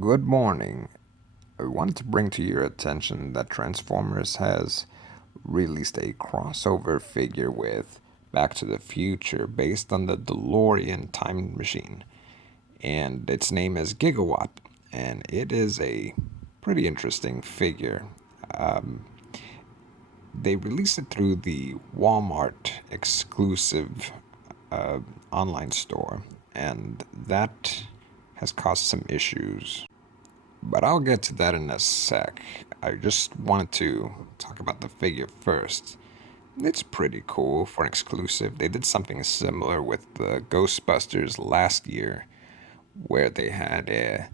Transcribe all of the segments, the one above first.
Good morning. I wanted to bring to your attention that Transformers has released a crossover figure with Back to the Future based on the Delorean time machine. And its name is Gigawatt. And it is a pretty interesting figure. They released it through the Walmart exclusive uh, online store. And that has caused some issues. But I'll get to that in a sec. I just wanted to talk about the figure first. It's pretty cool for an exclusive. They did something similar with the Ghostbusters last year, where they had a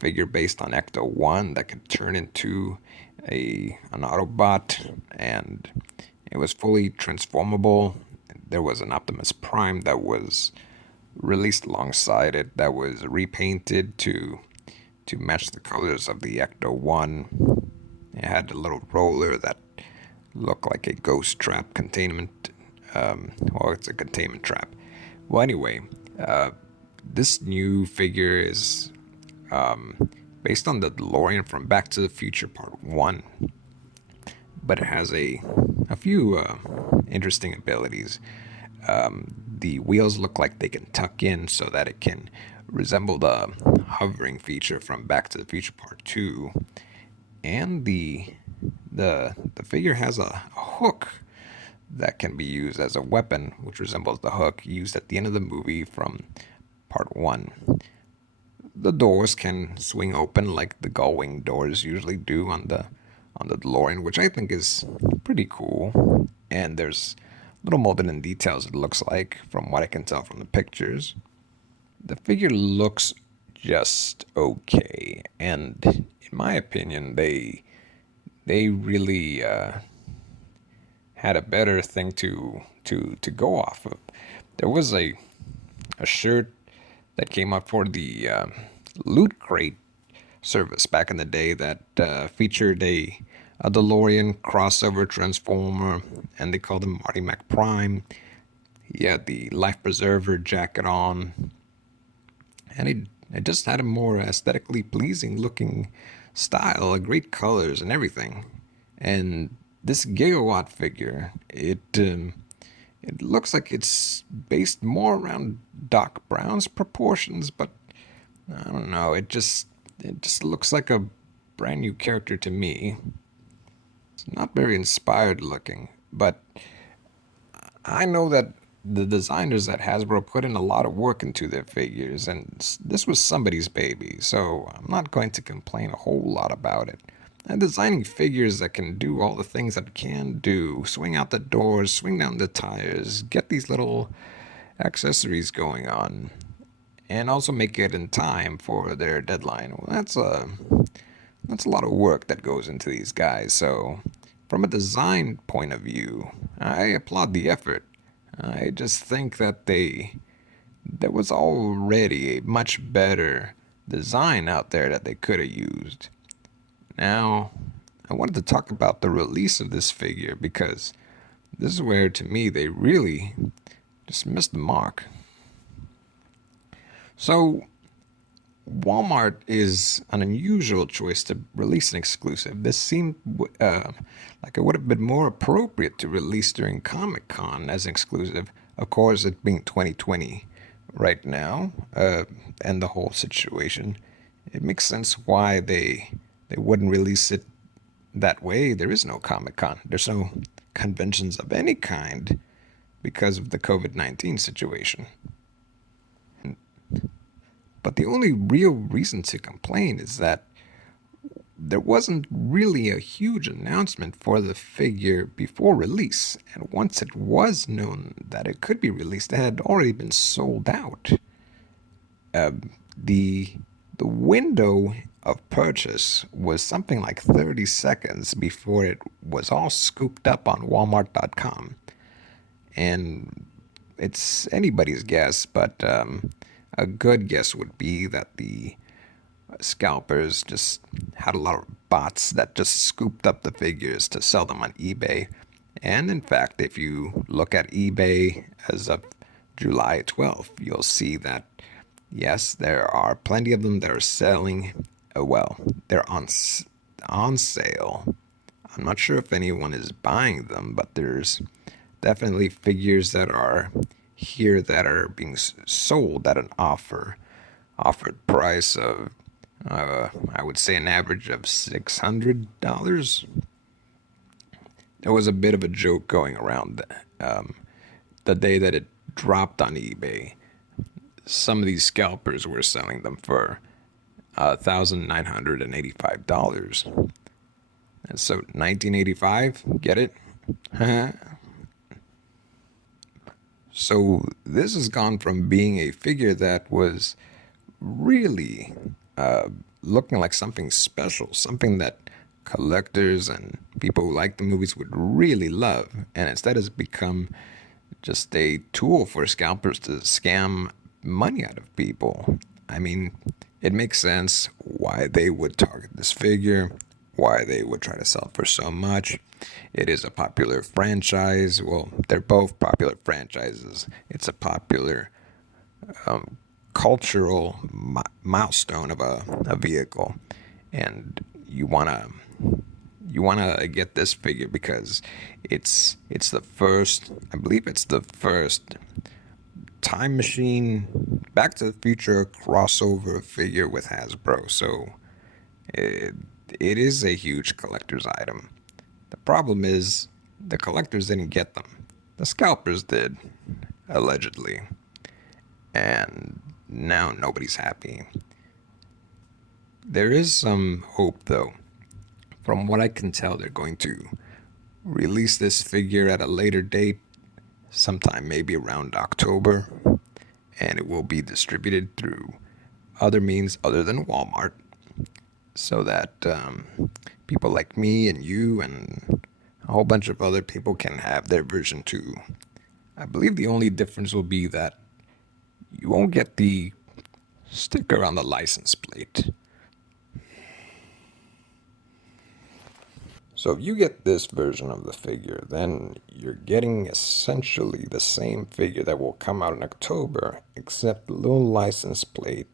figure based on Ecto 1 that could turn into an Autobot, and it was fully transformable. There was an Optimus Prime that was released alongside it that was repainted to match the colors of the Ecto 1. It had a little roller that looked like a ghost trap containment. Well, it's a containment trap. Well, anyway, uh, this new figure is based on the DeLorean from Back to the Future Part 1, but it has a few interesting abilities. The wheels look like they can tuck in so that it can resemble the hovering feature from Back to the Future Part 2. And the figure has a hook that can be used as a weapon, which resembles the hook used at the end of the movie from Part 1. The doors can swing open like the gull-wing doors usually do on the DeLorean, which I think is pretty cool. And there's little more than in details it looks like from what I can tell from the pictures. The figure looks just okay, and in my opinion, they really had a better thing to go off of. There was a shirt that came up for the Loot Crate service back in the day that featured a DeLorean crossover transformer, and they called him Marty Mac Prime. He had the life preserver jacket on, and it just had a more aesthetically pleasing looking style, great colors and everything. And this Gigawatt figure, it looks like it's based more around Doc Brown's proportions, but I don't know. It just looks like a brand new character to me. It's not very inspired looking, but I know that the designers at Hasbro put in a lot of work into their figures, and this was somebody's baby, so I'm not going to complain a whole lot about it. And designing figures that can do all the things that it can do, swing out the doors, swing down the tires, get these little accessories going on, and also make it in time for their deadline. Well, that's a lot of work that goes into these guys. So, from a design point of view, I applaud the effort. I just think that there was already a much better design out there that they could have used. Now, I wanted to talk about the release of this figure because this is where, to me, they really just missed the mark. So, Walmart is an unusual choice to release an exclusive. This seemed like it would have been more appropriate to release during Comic Con as an exclusive. Of course, it being 2020 right now, and the whole situation, it makes sense why they wouldn't release it that way. There is no Comic Con. There's no conventions of any kind because of the COVID-19 situation. But the only real reason to complain is that there wasn't really a huge announcement for the figure before release, and once it was known that it could be released, it had already been sold out. Uh, the the window of purchase was something like 30 seconds before it was all scooped up on Walmart.com, and it's anybody's guess, but a good guess would be that the scalpers just had a lot of bots that just scooped up the figures to sell them on eBay. And in fact, if you look at eBay as of July 12th, you'll see that yes, there are plenty of them that are selling well, they're on sale. I'm not sure if anyone is buying them, but there's definitely figures that are here that are being sold at an offered price of I would say an average of $600. There was a bit of a joke going around the day that it dropped on eBay. Some of these scalpers were selling them for $1,985. And so 1985, get it? So this has gone from being a figure that was really looking like something special, something that collectors and people who like the movies would really love, and instead has become just a tool for scalpers to scam money out of people. I mean, it makes sense why they would target this figure, why they would try to sell it for so much. It is a popular franchise. Well, they're both popular franchises. It's a popular cultural milestone of a vehicle, and you wanna get this figure because it's the first. I believe it's the first time machine Back to the Future crossover figure with Hasbro. So it, it is a huge collector's item. The problem is the collectors didn't get them. The scalpers did, allegedly. And now nobody's happy. There is some hope, though. From what I can tell, they're going to release this figure at a later date, sometime maybe around October, and it will be distributed through other means other than Walmart, so that people like me and you and a whole bunch of other people can have their version too. I believe the only difference will be that you won't get the sticker on the license plate. So if you get this version of the figure, then you're getting essentially the same figure that will come out in October, except the little license plate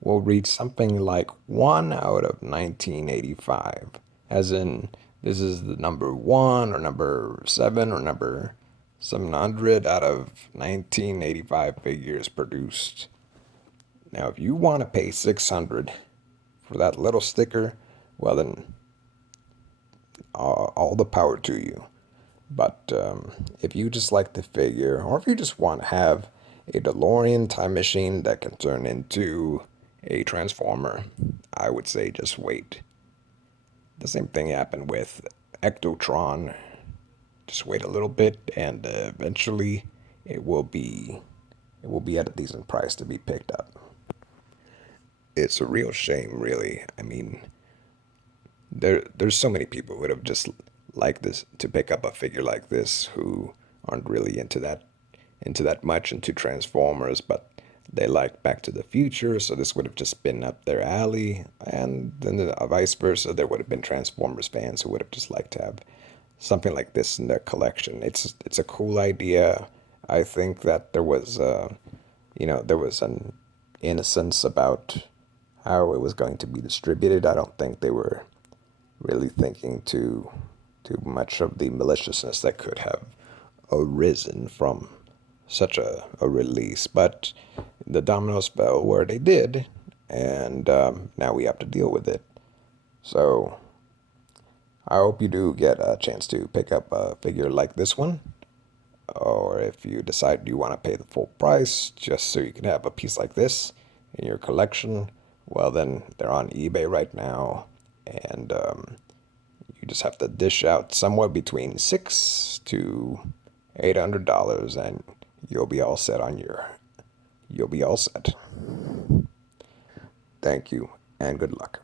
will read something like 1 out of 1985, as in this is the number 1 or number 7 or number 700 out of 1985 figures produced. Now, if you want to pay 600 for that little sticker, well then all the power to you. But if you just like the figure, or if you just want to have a DeLorean time machine that can turn into a transformer, I would say just wait. The same thing happened with Ectotron. Just wait a little bit, and eventually it will be at a decent price to be picked up. It's a real shame, really. I mean, there's so many people who would have just liked this to pick up a figure like this who aren't really into that much into Transformers, but they like Back to the Future, so this would have just been up their alley. And then vice versa, there would have been Transformers fans who would have just liked to have something like this in their collection. It's a cool idea. I think that there was an innocence about how it was going to be distributed. I don't think they were really thinking too much of the maliciousness that could have arisen from such a release. But the dominoes fell where they did, and now we have to deal with it. So I hope you do get a chance to pick up a figure like this one. Or if you decide you want to pay the full price just so you can have a piece like this in your collection, well, then they're on eBay right now. And you just have to dish out somewhere between $600 to $800, and you'll be all set on your. You'll be all set. Thank you, and good luck.